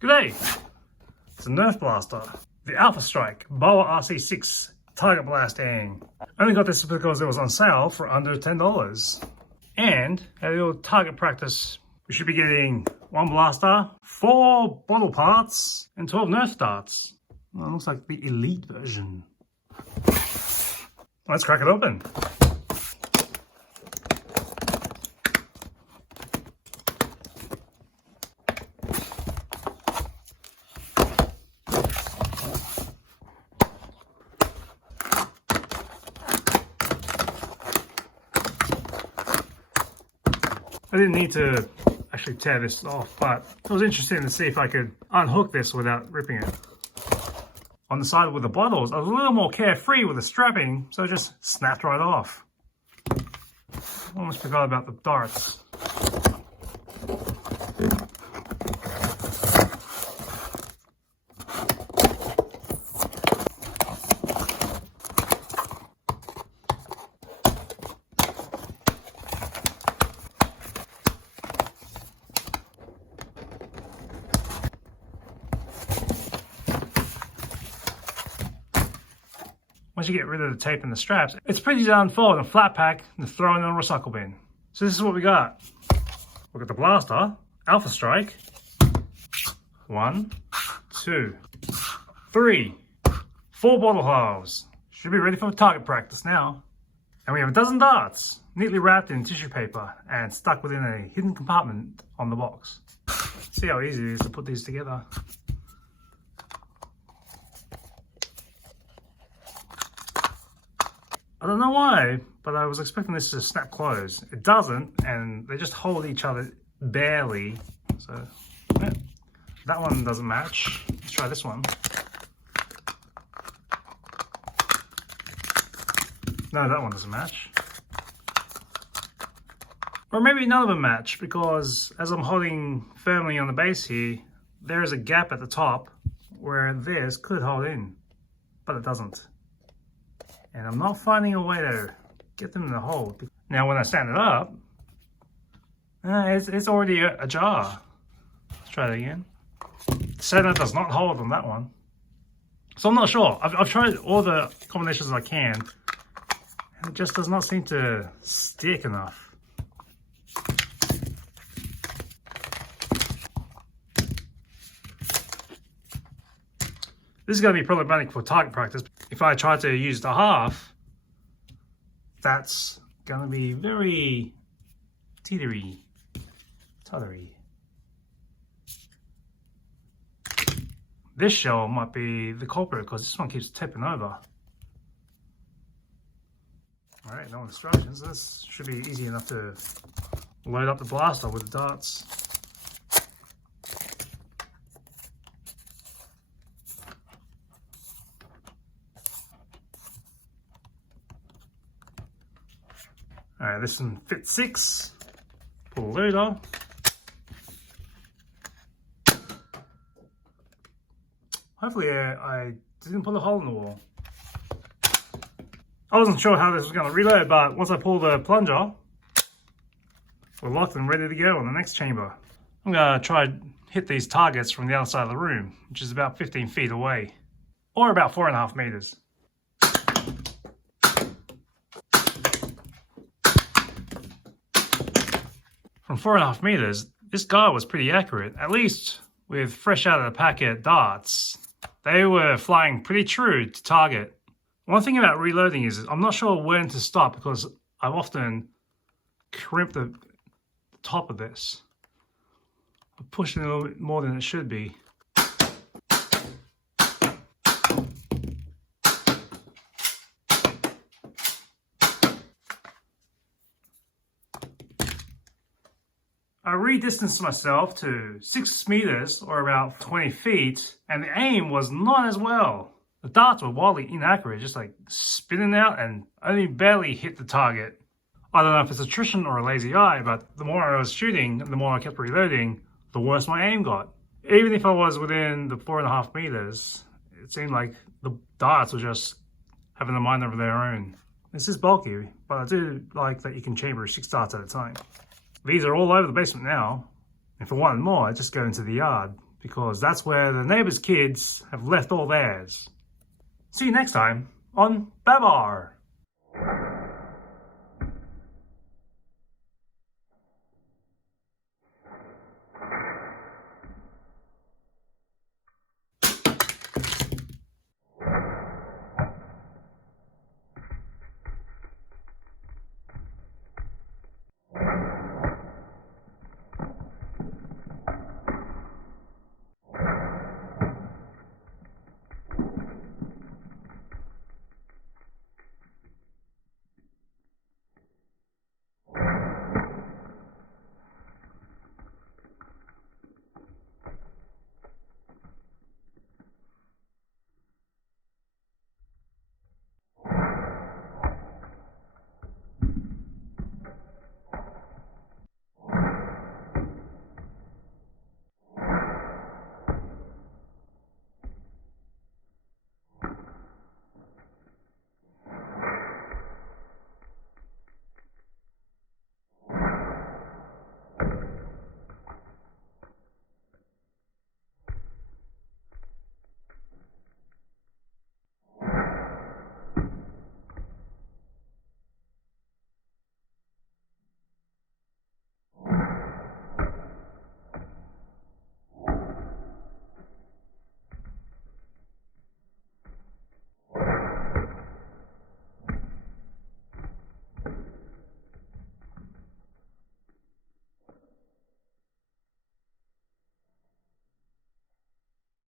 G'day! It's a NERF blaster. The Alpha Strike Boa RC-6 target blasting. Only got this because it was on sale for under $10. And a little target practice. We should be getting 1 blaster, 4 bottle parts, and 12 NERF darts. Well, it looks like the elite version. Let's crack it open. I didn't need to actually tear this off, but it was interesting to see if I could unhook this without ripping it. On the side with the bottles, I was a little more carefree with the strapping, so it just snapped right off. Almost forgot about the darts. Once you get rid of the tape and the straps, it's pretty easy to unfold in a flat pack and throw in a recycle bin. So this is what we got. We've got the blaster, Alpha Strike. 1, 2, 3, 4 bottle holes. Should be ready for target practice now. And we have a dozen darts, neatly wrapped in tissue paper and stuck within a hidden compartment on the box. See how easy it is to put these together. I don't know why, but I was expecting this to snap close. It doesn't, and they just hold each other barely. So, yeah. That one doesn't match. Let's try this one. No, that one doesn't match. Or maybe none of them match, because as I'm holding firmly on the base here, there is a gap at the top where this could hold in, but it doesn't. And I'm not finding a way to get them to hold. Now when I stand it up, it's already ajar. Let's try it again. The center does not hold on that one. So I'm not sure. I've tried all the combinations I can, and it just does not seem to stick enough. This is going to be problematic for target practice. If I try to use the half, that's going to be very tottery. This shell might be the culprit because this one keeps tipping over. Alright, no instructions. This should be easy enough to load up the blaster with the darts. Alright, this one fits 6. Pull the loader. Hopefully I didn't put a hole in the wall. I wasn't sure how this was going to reload, but once I pull the plunger, we're locked and ready to go on the next chamber. I'm going to try to hit these targets from the other side of the room, which is about 15 feet away, or about 4.5 meters. From 4.5 meters, this guy was pretty accurate, at least with fresh out of the packet darts. They were flying pretty true to target. One thing about reloading is I'm not sure when to stop because I've often crimped the top of this. I'm pushing it a little bit more than it should be. I re-distanced myself to 6 meters or about 20 feet, and the aim was not as well. The darts were wildly inaccurate, just like spinning out and only barely hit the target. I don't know if it's attrition or a lazy eye, but the more I was shooting, the more I kept reloading, the worse my aim got. Even if I was within the 4.5 meters, it seemed like the darts were just having a mind of their own. This is bulky, but I do like that you can chamber 6 darts at a time. These are all over the basement now, and if I wanted more, I'd just go into the yard. because that's where the neighbor's kids have left all theirs. See you next time on Babar.